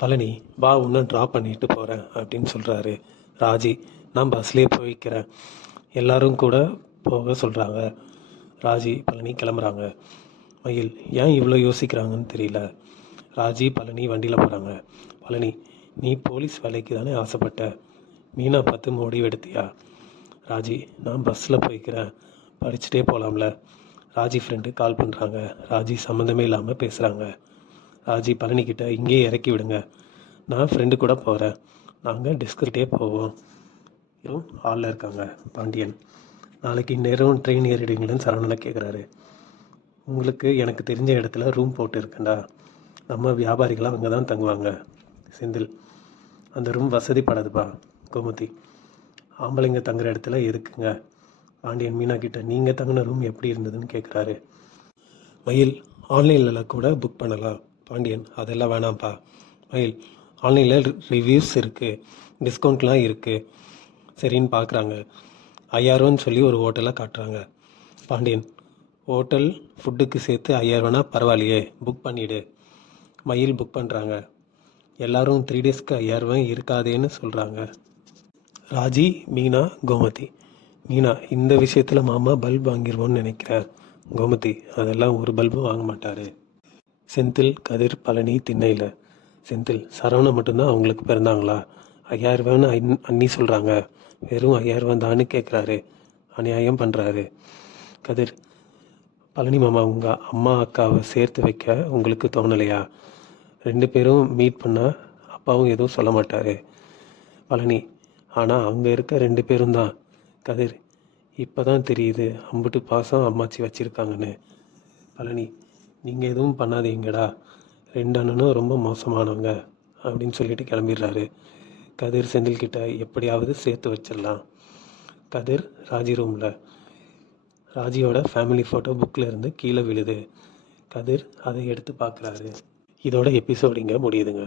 பழனி, வா உன்னை ட்ராப் பண்ணிட்டு போகிறேன் அப்படின்னு சொல்கிறாரு. ராஜி, நான் பஸ்லேயே போய்க்கிறேன், எல்லாரும் கூட போக சொல்கிறாங்க. ராஜி பழனி கிளம்புறாங்க. மயில், ஏன் இவ்வளோ யோசிக்கிறாங்கன்னு தெரியல. ராஜி பழனி வண்டியில் போகிறாங்க. பழனி, நீ போலீஸ் வேலைக்கு தானே ஆசைப்பட்ட, மீனா பார்த்து முடிவு எடுத்தியா? ராஜி, நான் பஸ்ஸில் போய்க்கிறேன், படிச்சுட்டே போகலாம்ல. ராஜி ஃப்ரெண்டு கால் பண்ணுறாங்க. ராஜி சம்மந்தமே இல்லாமல் பேசுகிறாங்க. ராஜி பழனிக்கிட்ட, இங்கேயே இறக்கி விடுங்க, நான் ஃப்ரெண்டு கூட போகிறேன், நாங்கள் டிஸ்கஸ்கிட்டே போவோம். ஹாலில் இருக்காங்க. பாண்டியன், நாளைக்கு இந்நேரம் ட்ரெயின் ஏறிடுவீங்கன்னு சரவணனை கேட்குறாரு. உங்களுக்கு எனக்கு தெரிஞ்ச இடத்துல ரூம் போட்டு இருக்கேன்டா, நம்ம வியாபாரிகளாக அங்கே தான் தங்குவாங்க. செந்தில், அந்த ரூம் வசதிப்படாதுப்பா. கோமதி, ஆம்பளைங்க தங்குற இடத்துல எதுக்குங்க? பாண்டியன் மீனா கிட்ட, நீங்கள் தங்கின ரூம் எப்படி இருந்ததுன்னு கேட்குறாரு. மயில், ஆன்லைனில் கூட புக் பண்ணலாம். பாண்டியன், அதெல்லாம் வேணாம்ப்பா. மயில், ஆன்லைனில் ரிவ்யூஸ் இருக்குது, டிஸ்கவுண்ட்லாம் இருக்குது. சரின்னு பார்க்குறாங்க. 5000 சொல்லி ஒரு ஹோட்டலை காட்டுறாங்க. பாண்டியன், ஹோட்டல் ஃபுட்டுக்கு சேர்த்து 5000 பரவாயில்லையே, புக் பண்ணிவிடு. மயில் புக் பண்ணுறாங்க. எல்லோரும் 3 டேஸ்க்கு 5000 இருக்காதேன்னு சொல்கிறாங்க. ராஜி, மீனா, கோமதி. மீனா, இந்த விஷயத்தில் மாமா பல்ப் வாங்கிடுவோன்னு நினைக்கிறேன். கோமதி, அதெல்லாம் ஒரு பல்பும் வாங்க மாட்டார். செந்தில், கதிர், பழனி திண்ணையில். செந்தில், சரவணன் மட்டும்தான் அவங்களுக்கு பிறந்தாங்களா? 5000 அண்ணி சொல்கிறாங்க, வெறும் 5000 தான்னு கேட்குறாரு, அநியாயம் பண்ணுறாரு. கதிர், பழனி மாமா, உங்கள் அம்மா அக்காவை சேர்த்து வைக்க உங்களுக்கு தோணலையா? 2 பேரும் மீட் பண்ணால் அப்பாவும் எதுவும் சொல்ல மாட்டார். பழனி, ஆனால் அங்கே இருக்க 2 பேரும் தான். கதிர், இப்போ தான் தெரியுது அம்புட்டு பாசம் அம்மாச்சி வச்சுருக்காங்கன்னு. பழனி, நீங்கள் எதுவும் பண்ணாதீங்கடா, 2 அண்ணனும் ரொம்ப மோசமானவங்க அப்படின்னு சொல்லிட்டு கிளம்பிடுறாரு. கதிர் செந்தில்கிட்ட, எப்படியாவது சேர்த்து வச்சிடலாம். கதிர் ராஜி ரூமில். ராஜியோட ஃபேமிலி ஃபோட்டோ புக்கில் இருந்து கீழே விழுது. கதிர் அதை எடுத்து பார்க்குறாரு. இதோட எபிசோடு இங்கே முடியுதுங்க.